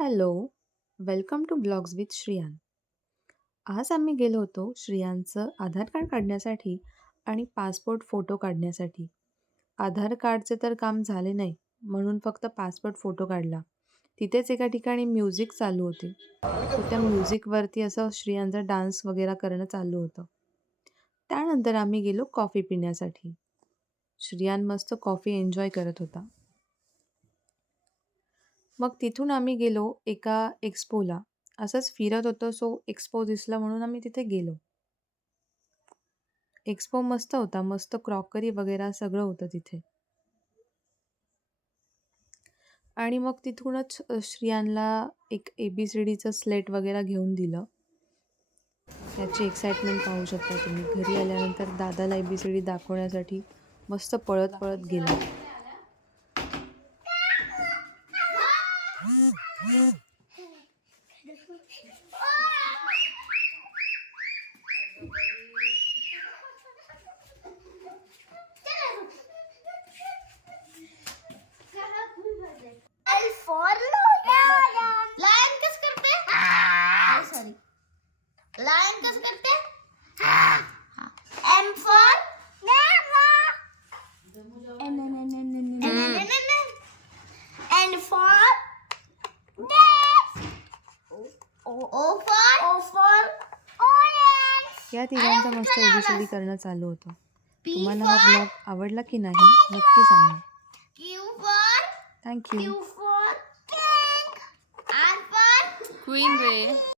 Hello, welcome to blogs with Shriyan. आज आम्ही गेलो होतो श्रियांचं आधार कार्ड काढण्यासाठी आणि पासपोर्ट फोटो काढण्यासाठी. आधार कार्डचे तर काम झाले नाही, म्हणून फक्त पासपोर्ट फोटो काढला. तिथेच एका ठिकाणी म्युझिक चालू होते. सो त्या म्युझिकवरती असं श्रियांचा डान्स वगैरे करणं चालू होतं. त्यानंतर आम्ही गेलो कॉफी पिण्यासाठी. श्रियान मस्त कॉफी एन्जॉय करत होता. मग तिथून आम्ही गेलो एका एक्स्पोला. असंच फिरत होतो सो एक्स्पो दिसला म्हणून आम्ही तिथे गेलो. एक्स्पो मस्त होता. मस्त क्रॉकरी वगैरे सगळं होतं तिथे. आणि मग तिथूनच श्रियानला एक ABCDचं स्लेट वगैरे घेऊन दिलं. त्याची एक्साइटमेंट पाहू शकता तुम्ही. घरी आल्यानंतर दादाला ABCD दाखवण्यासाठी मस्त पळत-पळत गेला. लायन कैसे करते हैं? सॉरी, लायन कैसे करते हैं? M for N for O for orange. या तिघांचं मस्त ABCD करणं चालू होतं. P तुम्हाला for हा ब्लॉग आवडला की नाही नक्की सांगा. Q for thank you. pink. R for queen ray